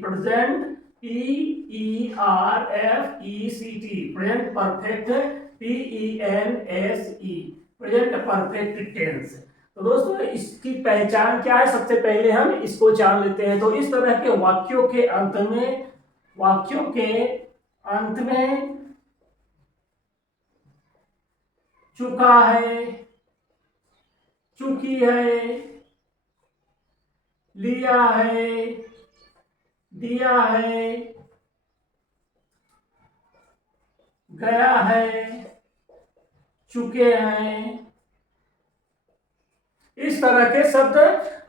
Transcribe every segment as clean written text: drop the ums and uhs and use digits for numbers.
Present, present perfect, TENSE, present perfect tense. तो दोस्तों इसकी पहचान क्या है, सबसे पहले हम इसको जान लेते हैं। तो इस तरह के वाक्यों के अंत में चुका है, चुकी है, लिया है, दिया है, गया है, चुके हैं, इस तरह के शब्द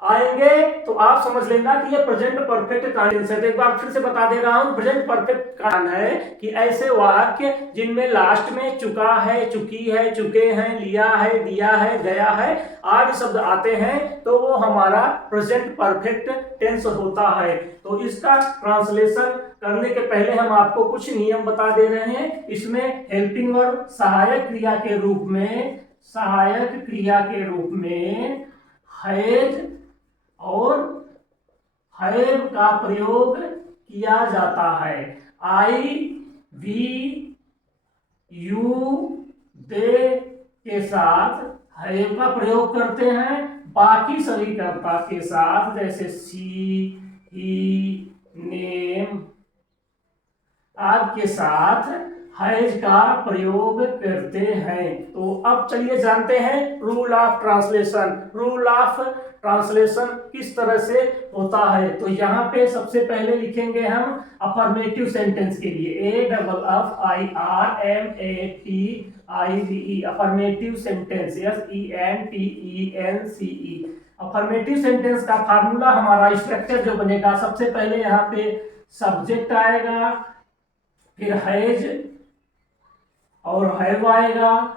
आएंगे तो आप समझ लेना कि ये प्रेजेंट परफेक्ट टेंस है। तो एक बार फिर से बता दे रहा हूं, प्रेजेंट परफेक्ट कारण है कि ऐसे वाक्य जिनमें लास्ट में चुका है, चुकी है, चुके हैं, लिया है, दिया है, गया है आदि शब्द आते हैं तो वो हमारा प्रेजेंट परफेक्ट टेंस होता है। तो इसका ट्रांसलेशन करने के पहले हम आपको कुछ नियम बता दे रहे हैं। इसमें हेल्पिंग वर्ब सहायक क्रिया के रूप में हैज और हैव का प्रयोग किया जाता है। आई, वी, यू, दे के साथ हैव का प्रयोग करते हैं। बाकी सभी कर्ता के साथ जैसे सी, ही, नेम आदि के साथ हैज का प्रयोग करते हैं। तो अब चलिए जानते हैं रूल ऑफ ट्रांसलेशन किस तरह से होता है। तो यहाँ पे सबसे पहले लिखेंगे हम अफर्मेटिव सेंटेंस के लिए AFFIRMATIVE, affirmative sentence, SENTENCE। Affirmative sentence का फार्मूला हमारा स्ट्रक्चर जो बनेगा, सबसे पहले यहाँ पे सब्जेक्ट आएगा, फिर हैज और हैव आएगा,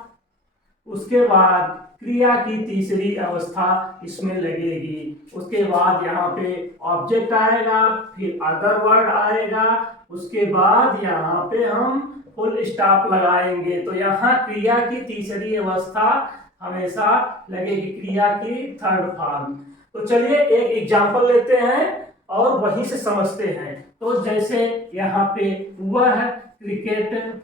उसके बाद क्रिया की तीसरी अवस्था इसमें लगेगी, उसके बाद यहाँ पे ऑब्जेक्ट आएगा, फिर अदर वर्ड आएगा, उसके बाद यहाँ पे हम फुल स्टॉप लगाएंगे। तो यहाँ क्रिया की तीसरी अवस्था हमेशा लगेगी, क्रिया की थर्ड फॉर्म। तो चलिए एक एग्जांपल लेते हैं और वहीं से समझते हैं। तो जैसे यहाँ पे वह क्रिकेट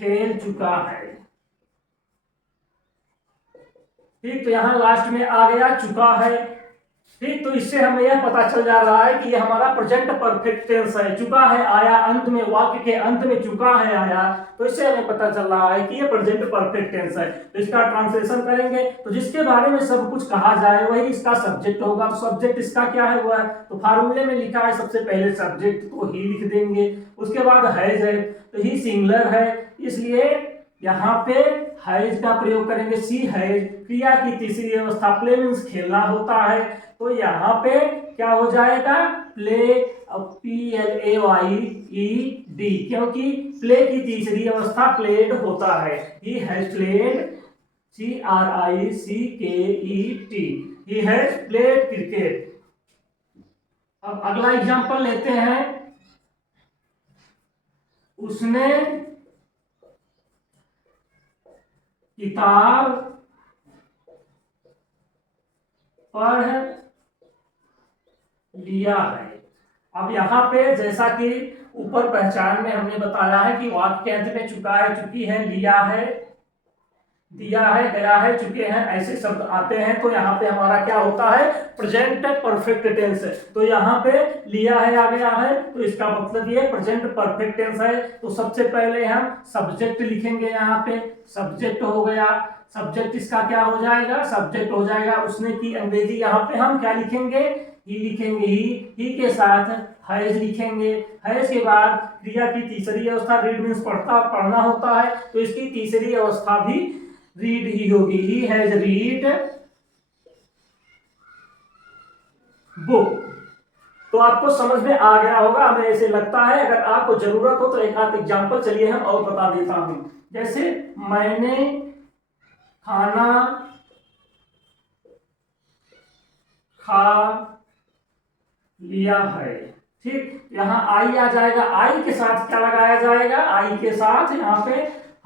खेल चुका है, ठीक। तो यहां लास्ट में आ गया चुका है, ठीक। तो इससे हमें यह पता चल जा रहा है कि ये हमारा प्रेजेंट परफेक्ट टेंस है। चुका है आया अंत में, वाक्य के अंत में चुका है आया, तो इससे हमें पता चल रहा है कि ये प्रेजेंट परफेक्ट टेंस है। तो इसका ट्रांसलेशन करेंगे तो जिसके बारे में सब कुछ कहा जाए वही इसका सब्जेक्ट होगा। तो सब्जेक्ट इसका क्या है, हुआ है तो फार्मूले में लिखा है सबसे पहले सब्जेक्ट तो ही लिख देंगे, उसके बाद हैज है तो ही सिंगुलर है, इसलिए यहाँ पे हैज का प्रयोग करेंगे। सी हैज, क्रिया की तीसरी अवस्था प्ले मीन्स खेलना होता है, तो यहाँ पे क्या हो जाएगा प्ले, PLAYED, क्योंकि प्ले की तीसरी अवस्था प्लेड होता है। He has played, CRICKET, he has played cricket. अब अगला एग्जांपल लेते हैं, उसने किताब पढ़ लिया है। अब यहाँ पे जैसा कि ऊपर पहचान में हमने बताया है कि वाक्य के अंत में चुका है, चुकी है, लिया है, दिया है, गया है, चुके हैं, ऐसे शब्द आते हैं तो यहाँ पे हमारा क्या होता है प्रेजेंट परफेक्ट टेंस। तो यहाँ पे लिया है आ गया है तो इसका मतलब ये प्रेजेंट परफेक्ट टेंस है। तो सबसे पहले हम सब्जेक्ट लिखेंगे, यहाँ पे सब्जेक्ट हो गया, सब्जेक्ट इसका क्या हो जाएगा, सब्जेक्ट हो जाएगा। उसने की अंग्रेजी यहाँ पे हम क्या लिखेंगे, ही लिखेंगे, ही के साथ हैज लिखेंगे। हैज के बाद क्रिया की तीसरी अवस्था रीड मीन्स पढ़ना होता है, तो इसकी तीसरी अवस्था भी रीड ही होगी। He has read book. तो आपको समझ में आ गया होगा, हमें ऐसे लगता है। अगर आपको जरूरत हो तो एक आध एग्जांपल चलिए हम और बता देता हूं। जैसे मैंने खाना खा लिया है, ठीक। यहाँ आई आ जाएगा, आई के साथ क्या लगाया जाएगा, आई के साथ यहाँ पे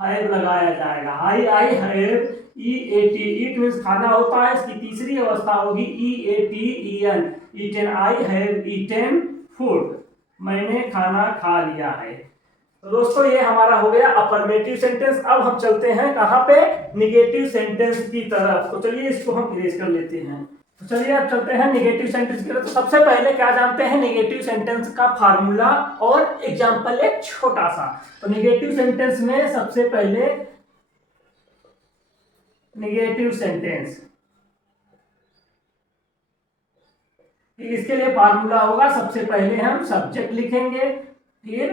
हैव लगाया जाएगा। I have EAT, eat means खाना होता है, इसकी तीसरी अवस्था होगी EATEN, eaten, I have eaten food, मैंने खाना खा लिया है। तो दोस्तों ये हमारा हो गया अफर्मेटिव सेंटेंस। अब हम चलते हैं कहां पे, निगेटिव सेंटेंस की तरफ। तो चलिए इसको हम इरेज कर लेते हैं। तो चलिए अब चलते हैं निगेटिव सेंटेंस की तरफ। तो सबसे पहले क्या जानते हैं, निगेटिव सेंटेंस का फार्मूला और एग्जांपल एक छोटा सा। तो निगेटिव सेंटेंस में सबसे पहले निगेटिव सेंटेंस, इसके लिए फार्मूला होगा, सबसे पहले हम सब्जेक्ट लिखेंगे, फिर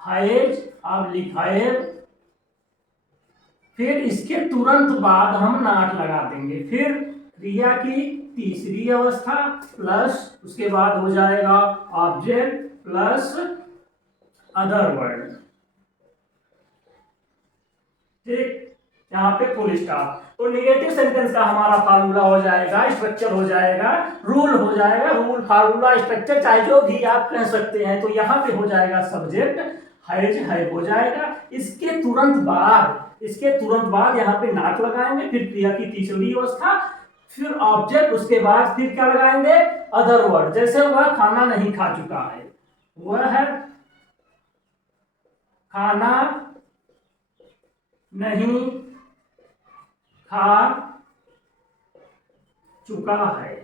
हैज, आप लिखाएब, फिर इसके तुरंत बाद हम नॉट लगा देंगे, फिर क्रिया की तीसरी अवस्था प्लस उसके बाद हो जाएगा ऑब्जेक्ट प्लस अदर वर्ड। ठीक, यहाँ पे फुल स्टॉप। तो निगेटिव सेंटेंस का हमारा फार्मूला हो जाएगा, स्ट्रक्चर हो जाएगा, रूल हो जाएगा, रूल फार्मूला स्ट्रक्चर चाहे जो भी आप कह सकते हैं। तो यहाँ पे हो जाएगा सब्जेक्ट हैज, हैव हो जाएगा, इसके तुरंत बाद यहाँ पे नॉट लगाएंगे, फिर क्रिया की तीसरी अवस्था, फिर ऑब्जेक्ट, उसके बाद फिर क्या लगाएंगे, अदर वर्ड। जैसे वह खाना नहीं खा चुका है, वह खाना नहीं खा चुका है।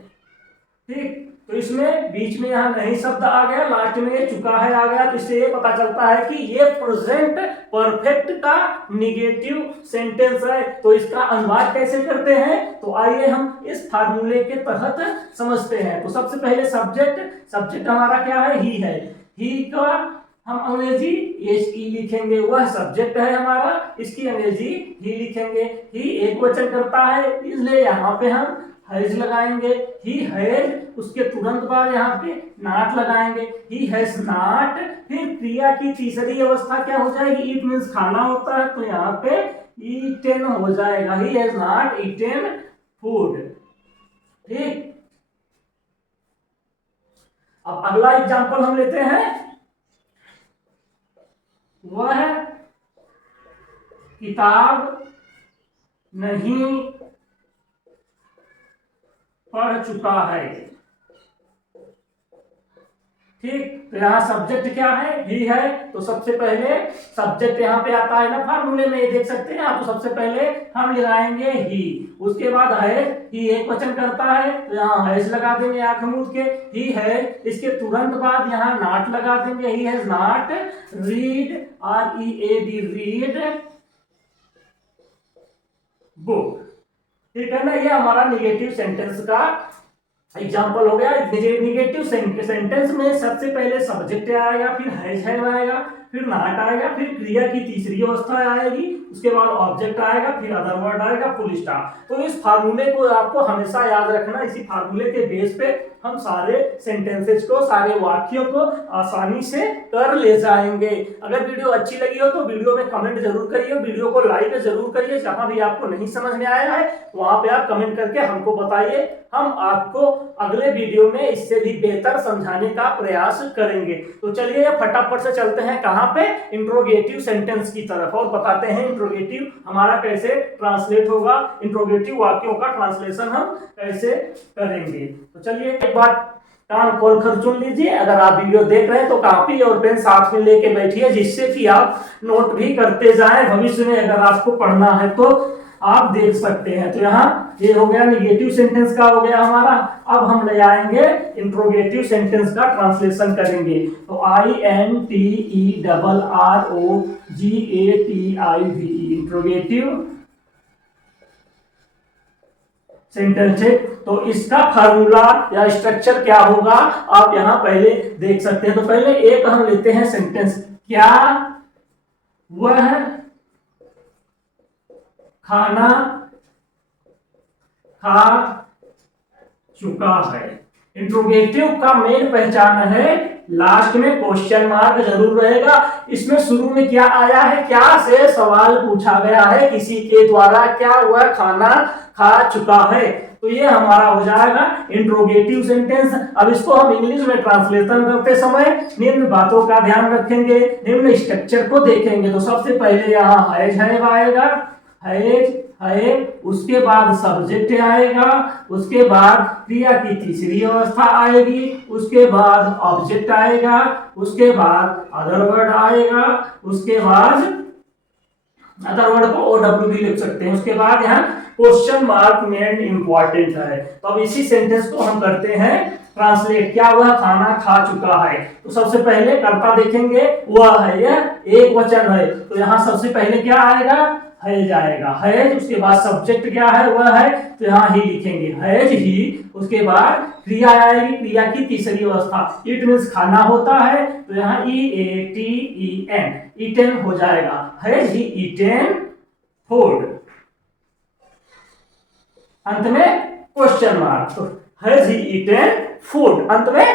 ठीक, तो इसमें बीच में यहाँ नहीं शब्द आ गया, लास्ट में ये चुका है आ गया, तो इससे ये पता चलता है कि ये प्रेजेंट परफेक्ट का निगेटिव सेंटेंस है। तो इसका अनुवाद कैसे करते हैं, तो आइए हम इस फार्मूले के तहत समझते हैं। तो सबसे पहले सब्जेक्ट हमारा क्या है, ही है, ही का हम अंग्रेजी ही लिखेंगे, वह सब्जेक्ट है हमारा, इसकी अंग्रेजी ही लिखेंगे। ही एक वचन करता है, इसलिए यहाँ पे हम हैज लगाएंगे, ही हैज, उसके तुरंत बाद यहाँ पे नॉट लगाएंगे, ही हैज नॉट, फिर क्रिया की तीसरी अवस्था क्या हो जाएगी, ईट मीन्स खाना होता है, तो यहाँ पे ईटेन हो जाएगा, he has not eaten food. ठीक, अब अगला एग्जांपल हम लेते हैं, वह किताब नहीं पढ़ चुका है। ठीक, तो यहाँ सब्जेक्ट क्या है, ही है, तो सबसे पहले सब्जेक्ट यहाँ पे आता है ना फार्मूले में, ये देख सकते हैं आप। तो सबसे पहले हम लगाएंगे ही, उसके बाद है, ही एक वचन करता है, तो यहाँ हैज लगा देंगे आंख मूंद के, ही है, इसके तुरंत बाद यहाँ नॉट लगा देंगे, he has not read, READ, read book. ठीक है ना, ये हमारा निगेटिव सेंटेंस का एग्जाम्पल हो गया। निगेटिव सेंटेंस में सबसे पहले सब्जेक्ट आएगा, फिर हैज आएगा, फिर नॉट आएगा, फिर क्रिया की तीसरी अवस्था आएगी, उसके बाद ऑब्जेक्ट आएगा, फिर अदर वर्ड आएगा, फुल स्टॉप। तो इस फार्मूले को आपको हमेशा याद रखना, इसी फार्मूले के बेस पे हम सारे सेंटेंसेस को, सारे वाक्यों को आसानी से कर ले जाएंगे। अगर वीडियो अच्छी लगी हो तो वीडियो में कमेंट जरूर करिए, वीडियो को लाइक जरूर करिए। जहां भी आपको नहीं समझ में आया है वहां पे आप कमेंट करके हमको बताइए, हम आपको अगले वीडियो में इससे भी बेहतर समझाने का प्रयास करेंगे। तो चलिए फटाफट से चलते हैं कहां पे, इंट्रोगेटिव सेंटेंस की तरफ, और बताते हैं इंट्रोगेटिव हमारा कैसे ट्रांसलेट होगा, इंट्रोगेटिव वाक्यों का ट्रांसलेशन हम कैसे करेंगे। तो चलिए एक बार कान खोल कर सुन लीजिए। अगर आप वीडियो देख रहे हैं तो कॉपी और पेन साथ में लेके बैठिए, जिससे कि आप नोट भी करते जाएं, भविष्य में अगर आपको पढ़ना है तो आप देख सकते हैं। तो यहाँ ये हो गया निगेटिव सेंटेंस का हो गया हमारा। अब हम ले आएंगे इंट्रोगेटिव सेंटेंस का ट्रांसलेशन करेंगे। तो INTERROGATIV, इंट्रोगेटिव सेंटेंस है। तो इसका फार्मूला या स्ट्रक्चर क्या होगा आप यहाँ पहले देख सकते हैं। तो पहले एक हम लेते हैं सेंटेंस, क्या वह खाना खा चुका है। इंट्रोगेटिव का मेन पहचान है लास्ट में क्वेश्चन मार्क जरूर रहेगा। इसमें शुरू में क्या आया है, क्या से सवाल पूछा गया है किसी के द्वारा, क्या वह खाना खा चुका है। तो ये हमारा हो जाएगा इंट्रोगेटिव सेंटेंस। अब इसको हम इंग्लिश में ट्रांसलेशन करते समय निम्न बातों का ध्यान रखेंगे, निम्न स्ट्रक्चर को देखेंगे। तो सबसे पहले यहाँ हैज आएगा, हैज है, उसके बाद सब्जेक्ट आएगा, उसके बाद क्रिया की तीसरी अवस्था आएगी, उसके बाद ऑब्जेक्ट आएगा, उसके बाद अदर वर्ड आएगा, उसके बाद अदर वर्ड को OW भी लिख सकते हैं। उसके बाद यहाँ क्वेश्चन मार्क मेन इंपॉर्टेंट है। तो अब इसी सेंटेंस को हम करते हैं ट्रांसलेट। क्या हुआ? खाना खा चुका है। तो सबसे पहले कर्ता देखेंगे, वह है, यह एक वचन है, तो यहाँ सबसे पहले क्या आएगा? है जाएगा, है। उसके बाद सब्जेक्ट क्या है? वह है, तो यहाँ ही लिखेंगे, हैज ही। उसके बाद क्रिया आएगी, क्रिया की तीसरी अवस्था, इट मीन्स खाना होता है, तो यहाँ EATEN, ईटेन हो जाएगा, हैज ही ईटेन फूड। अंत में क्वेश्चन मार्क, तो हैज ही ईटेन फूड, अंत में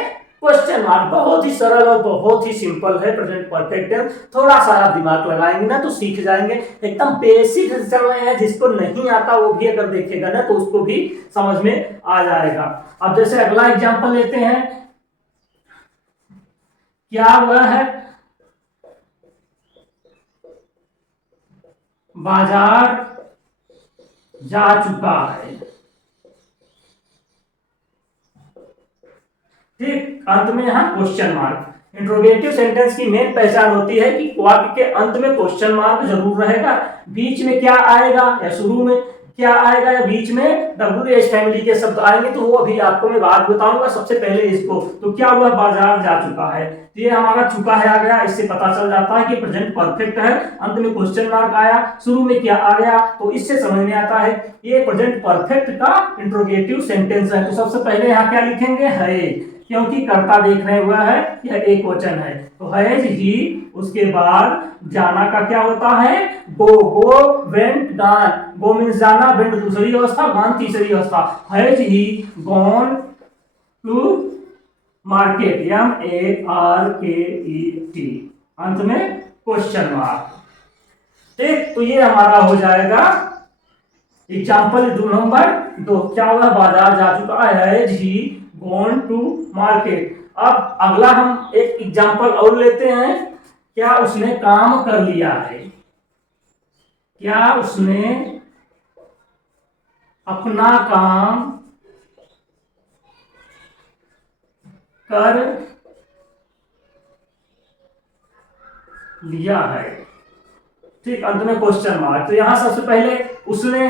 क्वेश्चन मार्क। बहुत ही सरल और बहुत ही सिंपल है प्रेजेंट परफेक्ट टेंस। थोड़ा सा आप दिमाग लगाएंगे ना तो सीख जाएंगे। एकदम बेसिक चल रहे हैं, जिसको नहीं आता वो भी अगर देखेगा ना तो उसको भी समझ में आ जाएगा। अब जैसे अगला एग्जांपल लेते हैं, क्या हुआ है? बाजार जा चुका है, ठीक। अंत में यहाँ क्वेश्चन मार्क। इंट्रोगेटिव सेंटेंस की मेन पहचान होती है कि वाक्य के अंत में क्वेश्चन मार्क जरूर रहेगा। बीच में क्या आएगा या शुरू में क्या आएगा या बीच में WH फैमिली के शब्द आएंगे, तो वो अभी आपको मैं बात बताऊंगा। सबसे पहले इसको, तो क्या हुआ? बाजार जा चुका है, तो ये हमारा चुका है आ गया। इससे पता चल जाता है कि प्रेजेंट परफेक्ट है। अंत में क्वेश्चन मार्क आया, शुरू में क्या आ गया, तो इससे समझ में आता है ये प्रेजेंट परफेक्ट का इंट्रोगेटिव सेंटेंस है। तो सबसे पहले यहाँ क्या लिखेंगे? है, क्योंकि कर्ता देख रहे हुआ है, यह एक वचन है, तो हैज ही। उसके बाद जाना का क्या होता है? Go went gone. Go means जाना, वेंट दूसरी अवस्था, गॉन तीसरी अवस्था। Has he gone to market, MARKET, अंत में क्वेश्चन मार्क, ठीक। तो ये हमारा हो जाएगा एग्जाम्पल नंबर 2। क्या हुआ? बाजार जा चुका है, has he gone to market. अब अगला हम एक एग्जांपल और लेते हैं, क्या उसने काम कर लिया है? क्या उसने अपना काम कर लिया है, ठीक। अंत में क्वेश्चन मार्क। तो यहां सबसे पहले उसने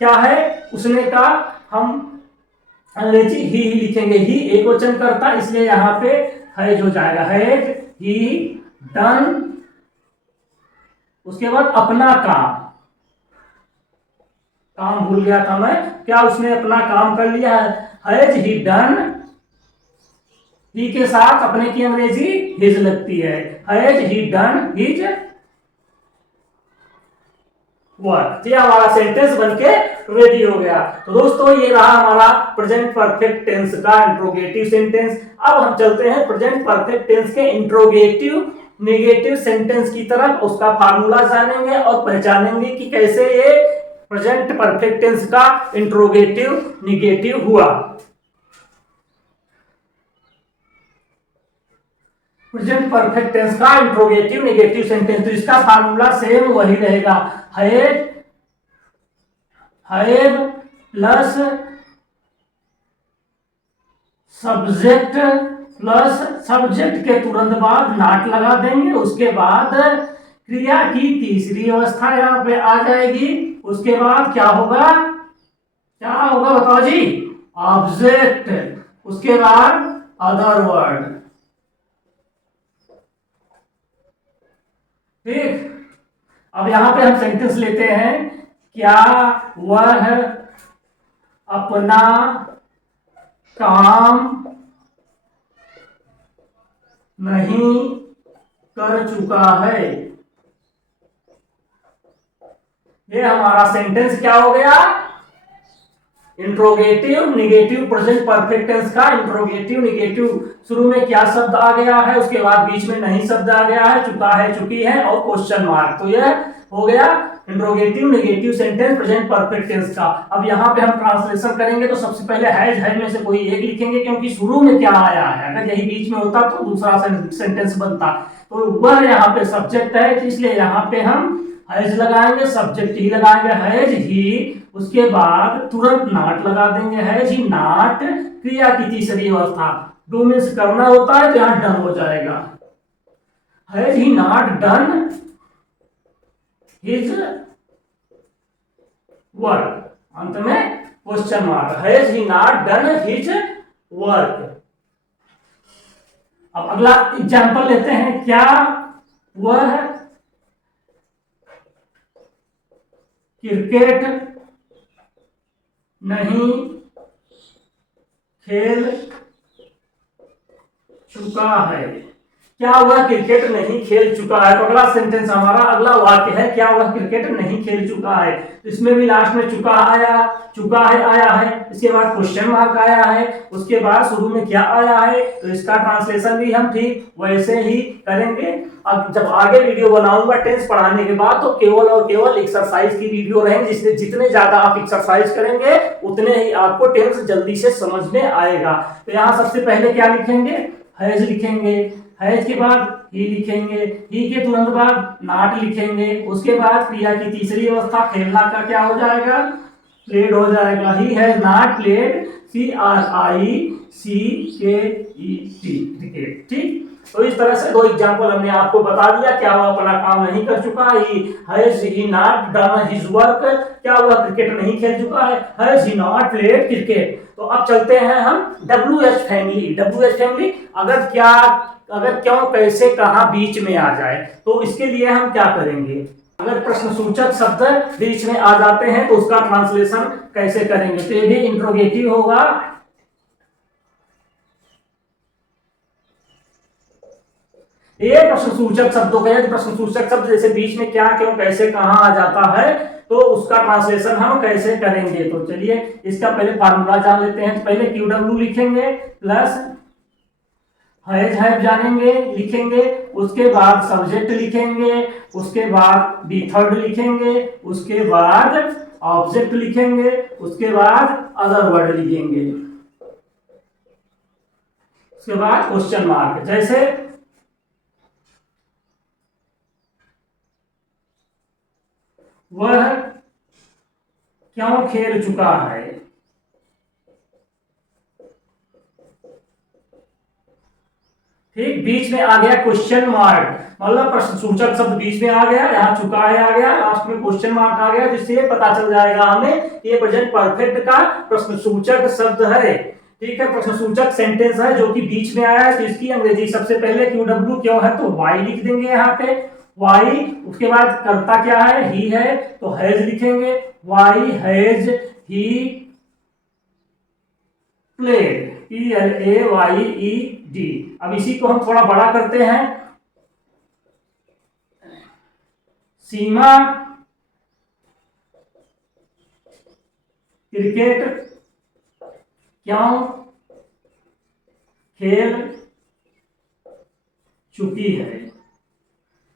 क्या है? उसने का हम अंग्रेजी ही लिखेंगे, ही एक वचन करता, इसलिए यहाँ पे हैज हो जाएगा, हैज ही डन। उसके बाद अपना काम भूल गया था मैं, क्या उसने अपना काम कर लिया है? हैज ही डन, ही के साथ अपने की अंग्रेजी हिज लगती है, has he done his work. ये हमारा सेंटेंस बनके रेडी हो गया। तो दोस्तों ये रहा हमारा प्रेजेंट परफेक्ट टेंस का इंट्रोगेटिव सेंटेंस। अब हम चलते हैं प्रेजेंट परफेक्ट टेंस के इंट्रोगेटिव नेगेटिव सेंटेंस की तरफ। उसका फार्मूला जानेंगे और पहचानेंगे कि कैसे ये प्रेजेंट परफेक्ट टेंस का इंट्रोगेटिव नेगेटिव हुआ। प्रेजेंट परफेक्ट टेंस का इंट्रोगेटिव नेगेटिव सेंटेंस, तो इसका फार्मूला सेम वही रहेगा, have plus subject plus subject के तुरंत बाद नॉट लगा देंगे। उसके बाद क्रिया की तीसरी अवस्था यहाँ पे आ जाएगी। उसके बाद क्या होगा? क्या होगा बताओ जी? ऑब्जेक्ट। उसके बाद अदर वर्ड, ठीक। अब यहां पे हम सेंटेंस लेते हैं, क्या वह अपना काम नहीं कर चुका है? ये हमारा सेंटेंस क्या हो गया? Interrogative negative present perfect tense का इंट्रोगेटिव नेगेटिव। शुरू में क्या शब्द आ गया है, उसके बाद बीच में नहीं शब्द आ गया है, चुका है, चुकी है और क्वेश्चन मार्क। तो यह हो गया interrogative negative sentence present perfect tense का। अब यहाँ पे हम ट्रांसलेशन करेंगे तो सबसे पहले हैज में से कोई एक लिखेंगे, क्योंकि शुरू में क्या आया है, अगर यही बीच में होता तो दूसरा सेंटेंस बनता। तो वह यहाँ पे सब्जेक्ट है, इसलिए यहाँ पे हम हैज लगाएंगे, सब्जेक्ट ही लगाएंगे हैज ही, उसके बाद तुरंत नॉट लगा देंगे, हैज ही नॉट क्रिया की तीसरी अवस्था, डू मीन्स करना होता है तो यहां डन हो जाएगा, has he not done his work, अंत में question mark, has he not done his work. अब अगला एग्जांपल लेते हैं, क्या वह क्रिकेट नहीं खेल चुका है, क्या वह क्रिकेट नहीं खेल चुका है। तो अगला सेंटेंस हमारा, अगला वाक्य है क्या वह क्रिकेट नहीं खेल चुका है। इसमें भी लास्ट में चुका आया, चुका है आया है, इसके बाद क्वेश्चन मार्क आया है, उसके बाद शुरू में क्या आया है, तो इसका ट्रांसलेशन भी हम ठीक वैसे ही करेंगे। अब जब आगे वीडियो बनाऊंगा टेंस पढ़ाने के बाद, तो केवल और केवल एक्सरसाइज की वीडियो रहेंगे, जिससे जितने ज्यादा आप एक्सरसाइज करेंगे उतने ही आपको टेंस जल्दी से समझ में आएगा। तो यहाँ सबसे पहले क्या लिखेंगे, हैज लिखेंगे, हैज के बाद ही लिखेंगे, ही के तुरंत बाद नॉट लिखेंगे, उसके बाद क्रिया की तीसरी अवस्था खेलना का क्या हो जाएगा, प्लेड हो जाएगा, he has not played, CRICKET cricket. ठीक, तो इस तरह से दो एग्जांपल हमने आपको बता दिया, क्या वह अपना काम नहीं कर चुका, he has he not done his work, क्या वह क्रिकेट नहीं खेल चुका है, has he not played cricket. तो अब चलते हैं हम WH फैमिली। WH फैमिली अगर क्या, अगर क्यों कैसे कहां बीच में आ जाए, तो इसके लिए हम क्या करेंगे, अगर प्रश्नसूचक शब्द बीच में आ जाते हैं तो उसका ट्रांसलेशन कैसे करेंगे, तो ये भी इंट्रोगेटिव होगा। ये प्रश्नसूचक शब्दों का, प्रश्नसूचक शब्द जैसे बीच में क्या क्यों कैसे कहां आ जाता है, तो उसका ट्रांसलेशन हम कैसे करेंगे। तो चलिए इसका पहले फार्मूला जान लेते हैं। तो पहले QW लिखेंगे प्लस हैज हैव जानेंगे लिखेंगे, उसके बाद सब्जेक्ट लिखेंगे, उसके बाद बी थर्ड लिखेंगे, उसके बाद ऑब्जेक्ट लिखेंगे, उसके बाद अदर वर्ड लिखेंगे, उसके बाद क्वेश्चन मार्क। जैसे वह क्यों खेल चुका है, ठीक, बीच में आ गया क्वेश्चन मार्क, मतलब प्रश्नसूचक शब्द बीच में आ गया, यहाँ चुका है आ गया, लास्ट में क्वेश्चन मार्क आ गया, जिससे ये पता चल जाएगा हमें ये प्रेजेंट परफेक्ट का प्रश्नसूचक शब्द है। ठीक है, प्रश्नसूचक सेंटेंस है जो कि बीच में आया है, तो इसकी अंग्रेजी सबसे पहले QW क्यों है, तो वाई लिख देंगे यहाँ पे, वाई, उसके बाद करता क्या है, ही है, तो हैज लिखेंगे, why has he played, PLAYED। अब इसी को हम थोड़ा बड़ा करते हैं, सीमा क्रिकेट क्यों खेल चुकी है,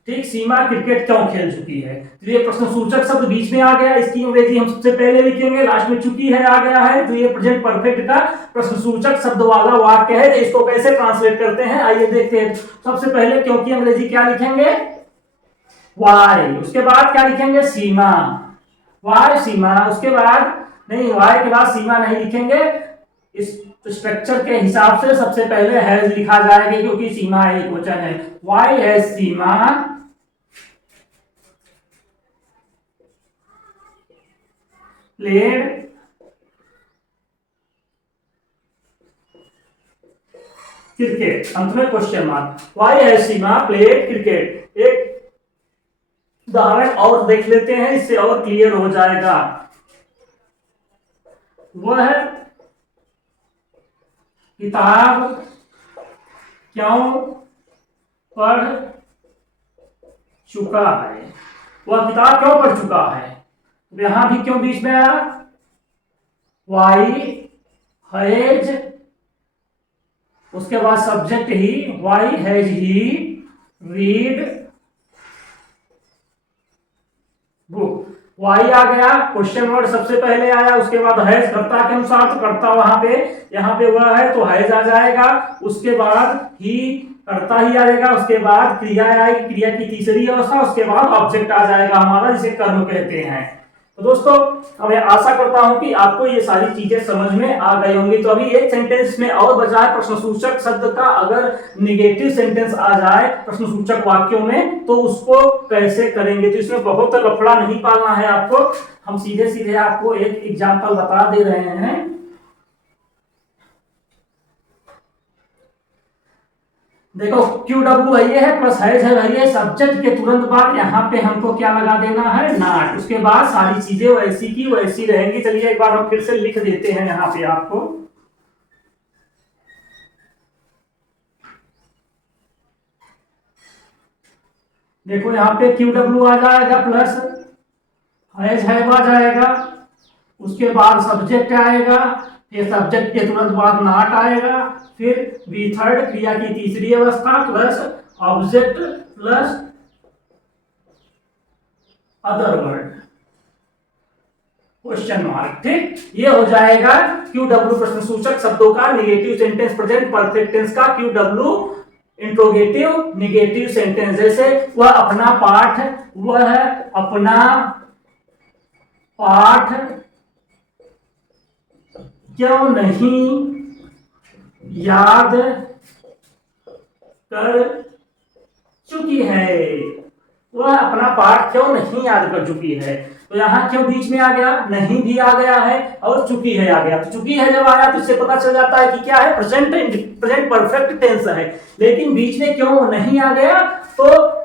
ठीक, सीमा क्रिकेट क्यों खेल चुकी है। तो ये प्रश्नसूचक शब्द बीच में आ गया, इसकी अंग्रेजी हम सबसे पहले लिखेंगे, लास्ट में चुकी है आ गया है, तो ये प्रेजेंट परफेक्ट का प्रश्नसूचक शब्द वाला वाक्य है। तो इसको कैसे ट्रांसलेट करते हैं, आइए देखते हैं। सबसे पहले क्योंकि अंग्रेजी क्या लिखेंगे, वाई, उसके बाद क्या लिखेंगे, सीमा, वाई सीमा, उसके बाद नहीं, वाई के बाद सीमा नहीं लिखेंगे, इस स्ट्रक्चर के हिसाब से सबसे पहले हैज लिखा जाएगा, क्योंकि सीमा एक वचन है, why has Seema played cricket, अंत में question mark, why has Seema played cricket. एक उदाहरण और देख लेते हैं, इससे और क्लियर हो जाएगा। वह किताब क्यों पढ़ चुका है, वह किताब क्यों पढ़ चुका है, यहां भी क्यों बीच में आया, वाई हैज, उसके बाद subject he, Y has he read book, Y आ गया, क्वेश्चन वर्ड सबसे पहले आया, उसके बाद हैज कर्ता के अनुसार, तो कर्ता वहां पे यहाँ पे हुआ है तो हैज आ जाएगा, उसके बाद ही कर्ता ही आएगा, उसके बाद क्रिया आएगी, क्रिया की तीसरी अवस्था, उसके बाद ऑब्जेक्ट आ जाएगा हमारा, जिसे कर्म कहते हैं। तो दोस्तों मैं आशा करता हूं कि आपको ये सारी चीजें समझ में आ गई होंगी। तो अभी एक सेंटेंस में और बचा है प्रश्नसूचक शब्द का, अगर निगेटिव सेंटेंस आ जाए प्रश्नसूचक वाक्यों में तो उसको कैसे करेंगे। तो इसमें बहुत लफड़ा नहीं पालना है आपको, हम सीधे सीधे आपको एक एग्जांपल बता दे रहे हैं। देखो QW है, ये है प्लस हैज है, सब्जेक्ट के तुरंत बाद यहाँ पे हमको क्या लगा देना है, नॉट। उसके बाद सारी चीजें वैसी की वैसी रहेंगी। चलिए एक बार हम फिर से लिख देते हैं यहाँ पे आपको। देखो यहाँ पे QW आ जाएगा प्लस हैज आ जाएगा, उसके बाद सब्जेक्ट आएगा, फिर सब्जेक्ट के तुरंत बाद नॉट आएगा, फिर बी थर्ड क्रिया की तीसरी अवस्था plus object plus other word question mark. ठीक, ये हो जाएगा QW प्रश्नसूचक शब्दों का negative sentence present perfect tense का QW इंट्रोगेटिव निगेटिव सेंटेंस। जैसे वह अपना पाठ क्यों नहीं याद कर चुकी है, वह अपना पाठ क्यों नहीं याद कर चुकी है। तो यहाँ क्यों बीच में आ गया, नहीं भी आ गया है और चुकी है आ गया। तो चुकी है जब आया तो इससे पता चल जाता है कि क्या है, प्रेजेंट परफेक्ट टेंस है। लेकिन बीच में क्यों नहीं आ गया तो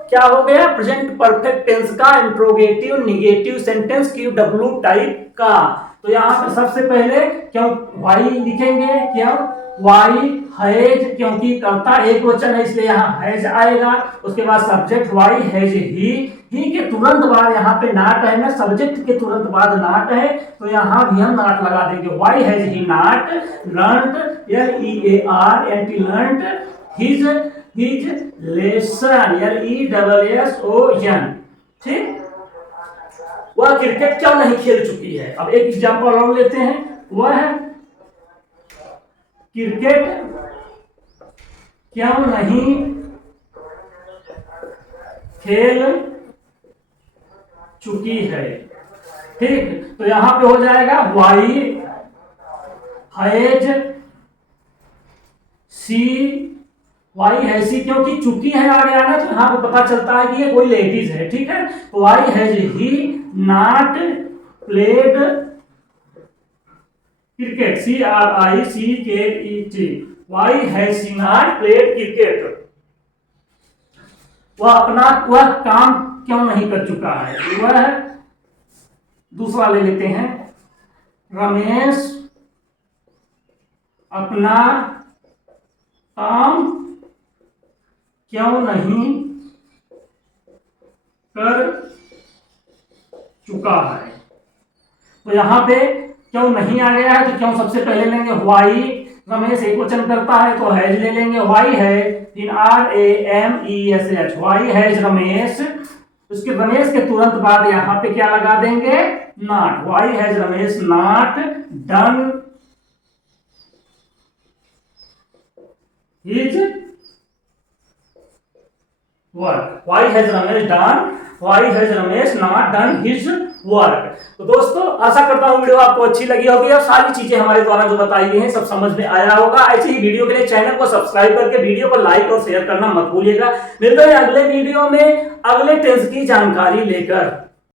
क्या हो गया, प्रेजेंट परफेक्ट टेंस का interrogative negative sentence QW type का। तो यहाँ पे सबसे पहले क्यों वाई लिखेंगे, क्यों वाई हैज, क्योंकि कर्ता एक वचन है इसलिए यहाँ हैज आएगा। उसके बाद सब्जेक्ट वाई हैज ही के तुरंत बाद यहाँ पे नॉट है ना, सब्जेक्ट के तुरंत बाद नॉट है तो यहाँ भी हम नॉट लगा देंगे। Why has he not learned LEARNT learned his lesson LESSON। ठीक, वह क्रिकेट क्यों नहीं खेल चुकी है। अब एक एग्जांपल और लेते हैं, वह क्रिकेट क्यों नहीं खेल चुकी है। ठीक, तो यहां पे हो जाएगा वाई हैज सी, वाई है सी क्योंकि चुकी है आ गया ना, तो यहाँ पे पता चलता है कि ये कोई लेडीज है। ठीक है, तो why has he not played cricket, CRICKET, why has he not played cricket, वह काम क्यों नहीं कर चुका है। वह दूसरा ले लेते हैं, रमेश अपना काम क्यों नहीं कर चुका है। तो यहां पे क्यों नहीं आ गया है तो क्यों सबसे पहले लेंगे वाई, रमेश एक वचन करता है तो हैज ले लेंगे, वाई है इन RAMESH, वाई हैज रमेश। उसके रमेश के तुरंत बाद यहां पे क्या लगा देंगे, not, why has Ramesh not done his work, why has Ramesh not done his work. तो दोस्तों आशा करता हूं वीडियो आपको अच्छी लगी होगी और सारी चीजें हमारे द्वारा जो बताई गई हैं सब समझ में आया होगा। ऐसे ही वीडियो के लिए चैनल को सब्सक्राइब करके वीडियो को लाइक और शेयर करना मत भूलिएगा। मिलते हैं अगले वीडियो में अगले टेंस की जानकारी लेकर।